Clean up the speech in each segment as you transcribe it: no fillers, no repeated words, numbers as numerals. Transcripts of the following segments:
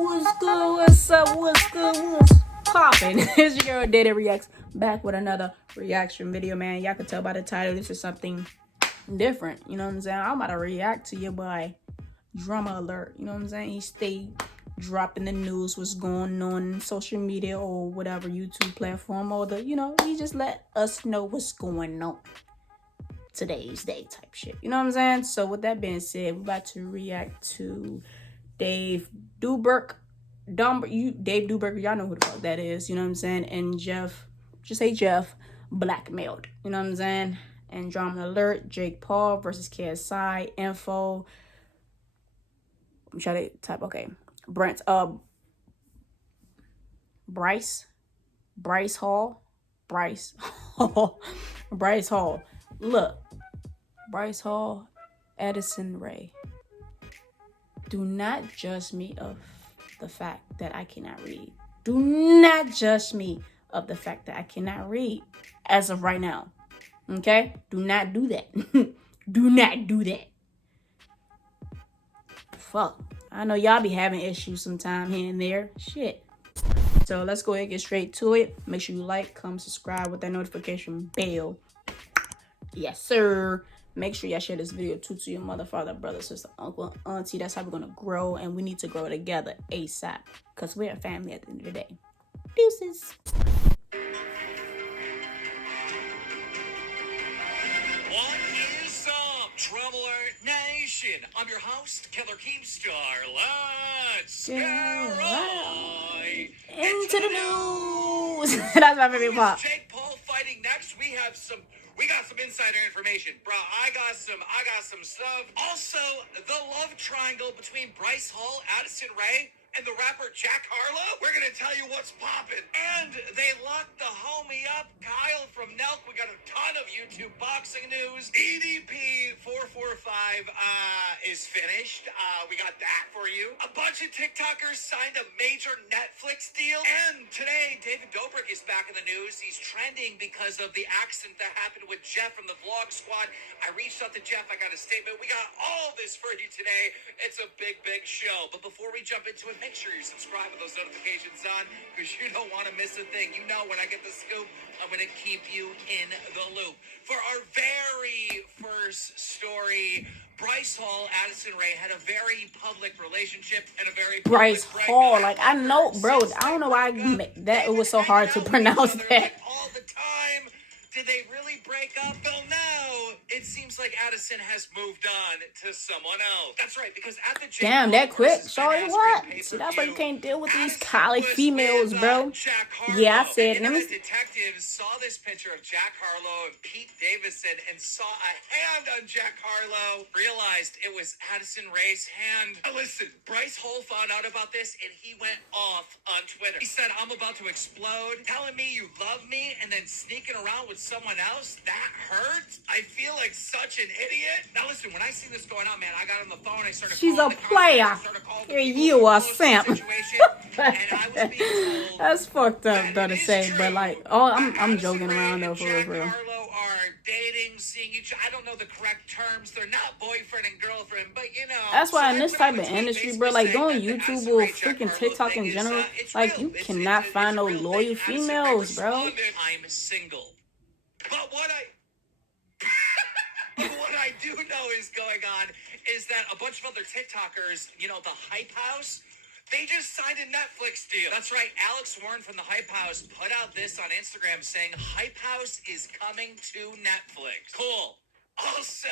What's good? What's up? What's good? What's poppin'? It's your girl DAYDAY Reacts back with another reaction video, man. Y'all can tell by the title this is something different. You know what I'm saying? I'm about to react to your boy Drama Alert. You know what I'm saying? He stayed dropping the news, what's going on in social media or whatever YouTube platform, or he just let us know what's going on. Today's day type shit. You know what I'm saying? So with that being said, we're about to react to Dave Dobrik. Dave Dobrik, y'all know who the fuck that is. You know what I'm saying? And Jeff, just say Jeff, Blackmailed. You know what I'm saying? And Drama Alert, Jake Paul versus KSI, info. I'm trying to type, okay. Bryce Hall. Look, Bryce Hall, Addison Rae. Do not judge me of the fact that I cannot read. Do not judge me of the fact that I cannot read as of right now. Okay? Do not do that. Do not do that. Fuck. I know y'all be having issues sometime here and there. Shit. So let's go ahead and get straight to it. Make sure you like, comment, subscribe with that notification bell. Yes, sir. Make sure y'all share this video too to your mother, father, brother, sister, uncle, auntie. That's how we're gonna grow, and we need to grow together ASAP. Because we're a family at the end of the day. Deuces. What is up, Drama Alert Nation? I'm your host, Killer Keemstar. Let's get right into the news. That's my favorite part. Jake Paul fighting next. We got some insider information, bro. I got some stuff. Also, the love triangle between Bryce Hall, Addison Rae, and the rapper Jack Harlow. We're gonna tell you what's poppin'. And they locked the homie up, Kyle from Nelk. We got a ton of YouTube boxing news. EDP 445 is finished. We got that for you. A bunch of TikTokers signed a major Netflix deal. And today, David Dobrik is back in the news. He's trending because of the accident that happened with Jeff from the Vlog Squad. I reached out to Jeff. I got a statement. We got all this for you today. It's a big, big show. But before we jump into it, make sure you subscribe with those notifications on, because you don't want to miss a thing. You know, when I get the scoop, I'm going to keep you in the loop. For our very first story, Bryce Hall, Addison Rae had a very public relationship and a very Bryce Hall, like I know, bro. I don't know why that it was so hard to pronounce that. All the time. Did they really break up? Well, no. It seems like Addison has moved on to someone else. That's right, because at the damn, that quick. Sorry, what? See, that's why you can't deal with these college females, bro. Yeah, I said. Internet detectives saw this picture of Jack Harlow and Pete Davidson and saw a hand on Jack Harlow. Realized it was Addison Rae's hand. Now listen, Bryce Hall found out about this and he went off on Twitter. He said, "I'm about to explode. Telling me you love me and then sneaking around with someone else? That hurts. I feel like such an idiot." Now listen, when I see this going on, man, I got on the phone. I started. She's a player. Here you are, Sam. That's fucked up, though, to say, but like, oh, I'm joking around though, for real. Are dating, seeing each other. I don't know the correct terms. They're not boyfriend and girlfriend, but you know. That's why in this type of industry, bro, like doing YouTube or freaking TikTok in general, like you cannot find no loyal females, bro. I'm single. But what I do know is going on is that a bunch of other TikTokers, you know, the Hype House, they just signed a Netflix deal. That's right. Alex Warren from the Hype House put out this on Instagram saying Hype House is coming to Netflix. Cool. Also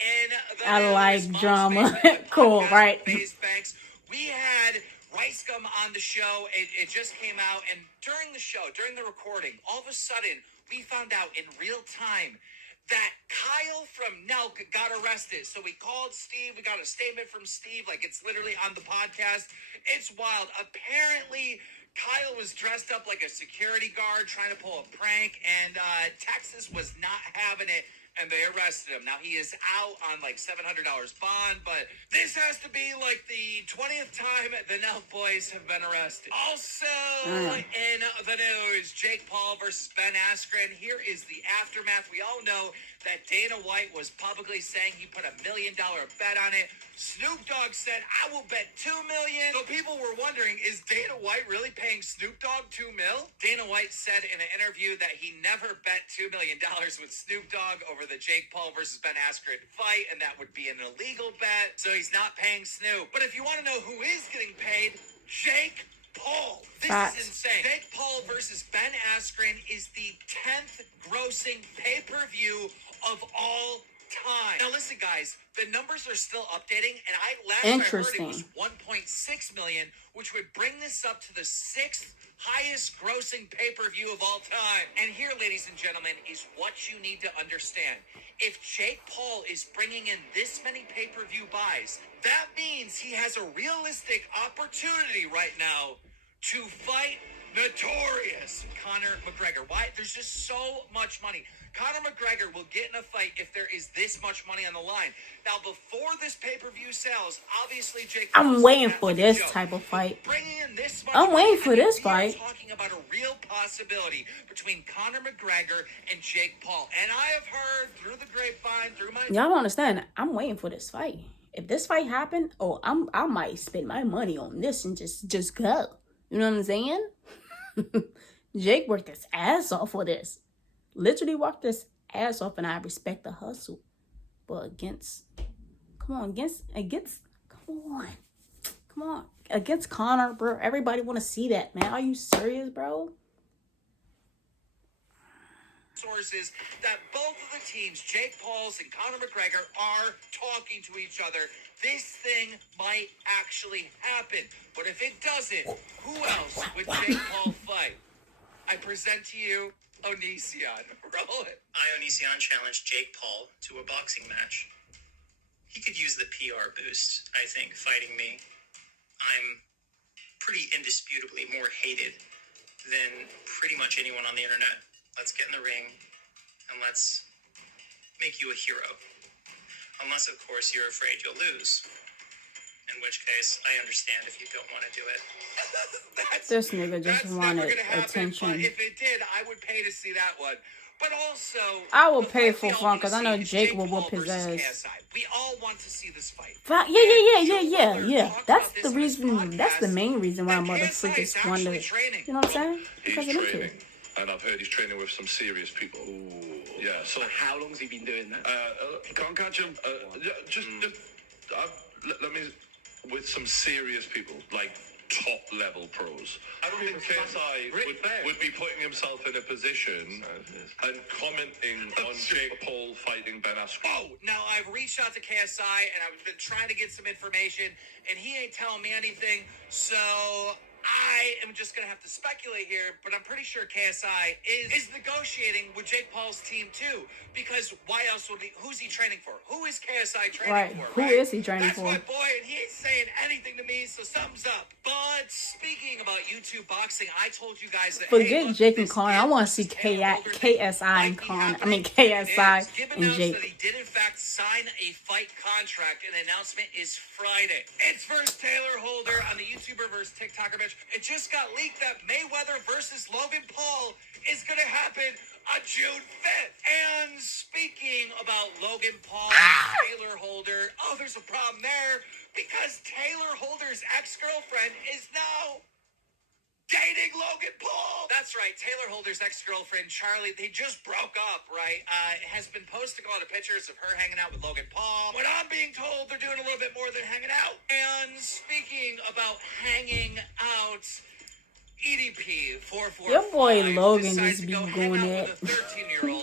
in the I like drama. Cool, right? Banks. We had Ricegum on the show. It just came out, and during the show, during the recording, all of a sudden, we found out in real time that Kyle from Nelk got arrested. So we called Steve. We got a statement from Steve. Like, it's literally on the podcast. It's wild. Apparently, Kyle was dressed up like a security guard trying to pull a prank, and Texas was not having it. And they arrested him. Now, he is out on like $700 bond, but this has to be like the 20th time the Nelk boys have been arrested. Also, in the news, Jake Paul versus Ben Askren. Here is the aftermath. We all know that Dana White was publicly saying he put $1 million bet on it. Snoop Dogg said, I will bet $2 million. So people were wondering, is Dana White really paying Snoop Dogg $2 million? Dana White said in an interview that he never bet $2 million with Snoop Dogg over the Jake Paul versus Ben Askren fight, and that would be an illegal bet, so he's not paying Snoop. But if you want to know who is getting paid, Jake Paul. This is insane. Jake Paul versus Ben Askren is the 10th grossing pay-per-view of all time. Now listen, guys, the numbers are still updating, and last I heard it was 1.6 million, which would bring this up to the 6th highest grossing pay-per-view of all time. And here, ladies and gentlemen, is what you need to understand. If Jake Paul is bringing in this many pay-per-view buys, that means he has a realistic opportunity right now to fight notorious Conor McGregor. Why? There's just so much money. Conor McGregor will get in a fight if there is this much money on the line. Now, before this pay-per-view sells, obviously Jake Paul, I'm waiting for this type of fight. Bringing in this much I'm waiting for this fight. fight. Talking about a real possibility between Conor McGregor and Jake Paul. And I have heard through the grapevine, through my... Y'all don't understand. I'm waiting for this fight. If this fight happen, I might spend my money on this and just go. You know what I'm saying? Jake worked his ass off for this. Literally worked his ass off, and I respect the hustle. But against Conor, bro. Everybody want to see that, man. Are you serious, bro? Sources that both of the teams, Jake Paul's and Conor McGregor, are talking to each other. This thing might actually happen. But if it doesn't, who else would Jake Paul fight? I present to you Onision. Roll it. Onision challenged Jake Paul to a boxing match. He could use the PR boost, I think, fighting me. I'm pretty indisputably more hated than pretty much anyone on the internet. Let's get in the ring, and let's make you a hero. Unless, of course, you're afraid you'll lose. In which case, I understand if you don't want to do it. This nigga just wanted attention. But if it did, I would pay to see that one. But also, I will pay for fun because I know Jake will whoop his ass. KSI. We all want to see this fight. Yeah. That's the reason. That's the main reason why motherfuckers want to. You know what I'm saying? Because of them. And I've heard he's training with some serious people. Ooh. Yeah. So how long's he been doing that? Can't catch him. Let me with some serious people, like top level pros. I don't think KSI would be putting himself in a position and commenting on Jake Paul fighting Ben Askren. Oh, now I've reached out to KSI and I've been trying to get some information, and he ain't telling me anything. So I am just going to have to speculate here, but I'm pretty sure KSI is negotiating with Jake Paul's team too, because why else would who's he training for? Who is KSI training for? Who is he training for? That's my boy, and he ain't saying anything to me, so something's up. But speaking about YouTube boxing, I told you guys that forget Jake and Conor. I want to see KSI and Conor. I mean KSI and Jake. That he did in fact sign a fight contract, and the announcement is Friday. It's versus Taylor Holder on the YouTuber versus TikToker match. It just got leaked that Mayweather versus Logan Paul is going to happen on June 5th. And speaking about Logan Paul and Taylor Holder, there's a problem there because Taylor Holder's ex-girlfriend is now dating Logan Paul. That's right. Taylor Holder's ex-girlfriend, Charlie, they just broke up, right? Has been posting a lot of pictures of her hanging out with Logan Paul. But I'm being told they're doing a little bit more than hanging out. And speaking about hanging out, EDP 445. Your boy Logan just be going it.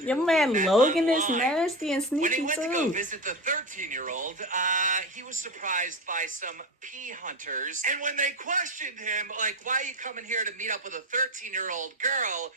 Your man Logan is nasty and sneaky too. When he went to go visit the 13-year-old, he was surprised by some pea hunters. And when they questioned him, like, why are you coming here to meet up with a 13-year-old girl?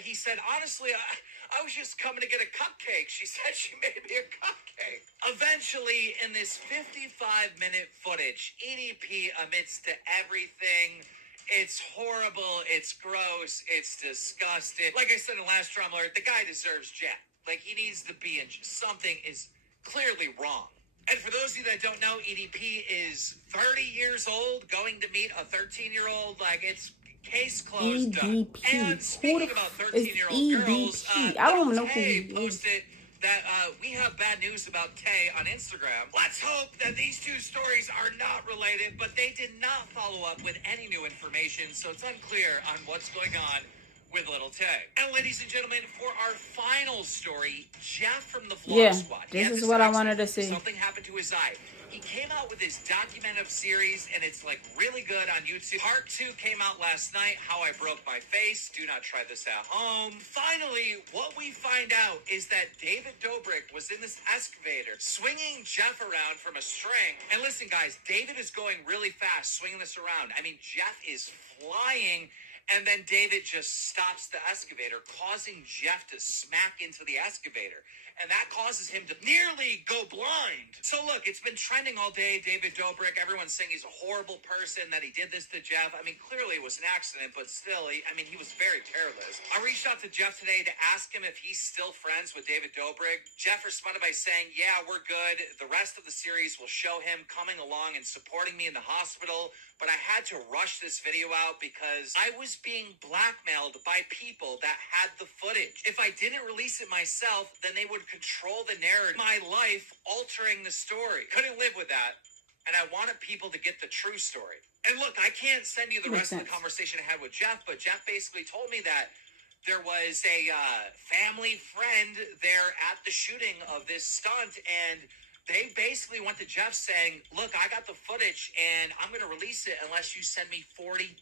He said, honestly, I was just coming to get a cupcake. She said she made me a cupcake. Eventually, in this 55-minute footage, EDP admits to everything. It's horrible, it's gross, it's disgusting. Like I said in the last drama alert, the guy deserves jack. Like, he needs to be in. Something is clearly wrong. And for those of you that don't know, EDP is 30 years old, going to meet a 13-year-old. Like, it's case closed. EDP. And speaking about 13-year-old girls, I don't know who he is. posted that we have bad news about Tay on Instagram. Let's hope that these two stories are not related, but they did not follow up with any new information, so it's unclear on what's going on with little Tay. And ladies and gentlemen, for our final story, Jeff from the Vlog Squad. This is what I wanted to see. Something happened to his eye. He came out with his documented series, and it's like really good on YouTube. Part 2 came out last night, How I Broke My Face. Do not try this at home. Finally, what we find out is that David Dobrik was in this excavator swinging Jeff around from a string. And listen, guys, David is going really fast swinging this around. I mean, Jeff is flying. And then David just stops the excavator, causing Jeff to smack into the excavator. And that causes him to nearly go blind. So look, it's been trending all day, David Dobrik. Everyone's saying he's a horrible person, that he did this to Jeff. I mean, clearly it was an accident, but still, he was very careless. I reached out to Jeff today to ask him if he's still friends with David Dobrik. Jeff responded by saying, yeah, we're good. The rest of the series will show him coming along and supporting me in the hospital. But I had to rush this video out because I was being blackmailed by people that had the footage. If I didn't release it myself, then they would control the narrative. My life, altering the story. Couldn't live with that. And I wanted people to get the true story. And look, I can't send you the rest of the conversation I had with Jeff, but Jeff basically told me that there was a family friend there at the shooting of this stunt, and they basically went to Jeff saying, look, I got the footage and I'm going to release it unless you send me $40,000.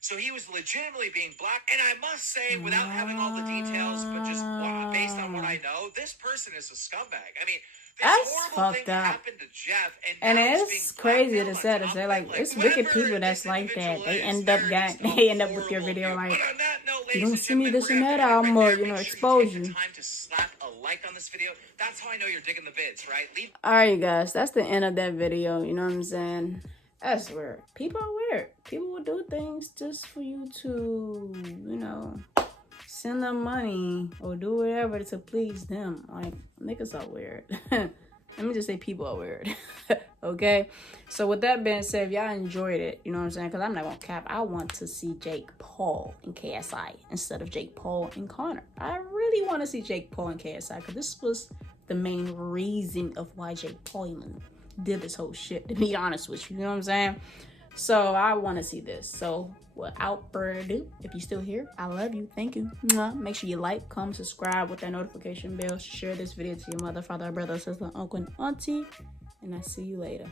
So he was legitimately being blocked. And I must say, without having all the details, but just based on what I know, this person is a scumbag. I mean, that's fucked up. To Jeff, and it's crazy to say. Like, it's wicked people that's like that. They end up with your video like, you don't see me this and that, I'm gonna, expose you. Time to slap a like on this video. That's how I know you're digging the vids, right? Alright, guys, that's the end of that video. You know what I'm saying? That's weird. People are weird. People will do things just for you to, send them money or do whatever to please them. Like, niggas are weird. Let me just say people are weird. Okay? So with that being said, if y'all enjoyed it, you know what I'm saying? Because I'm not going to cap. I want to see Jake Paul and KSI instead of Jake Paul and Connor. I really want to see Jake Paul and KSI because this was the main reason of why Jake Paul even did this whole shit, to be honest with you. You know what I'm saying? So I want to see this. So without further ado, if you're still here, I love you. Thank you. Make sure you like, comment, subscribe with that notification bell. Share this video to your mother, father, brother, sister, uncle, and auntie. And I see you later.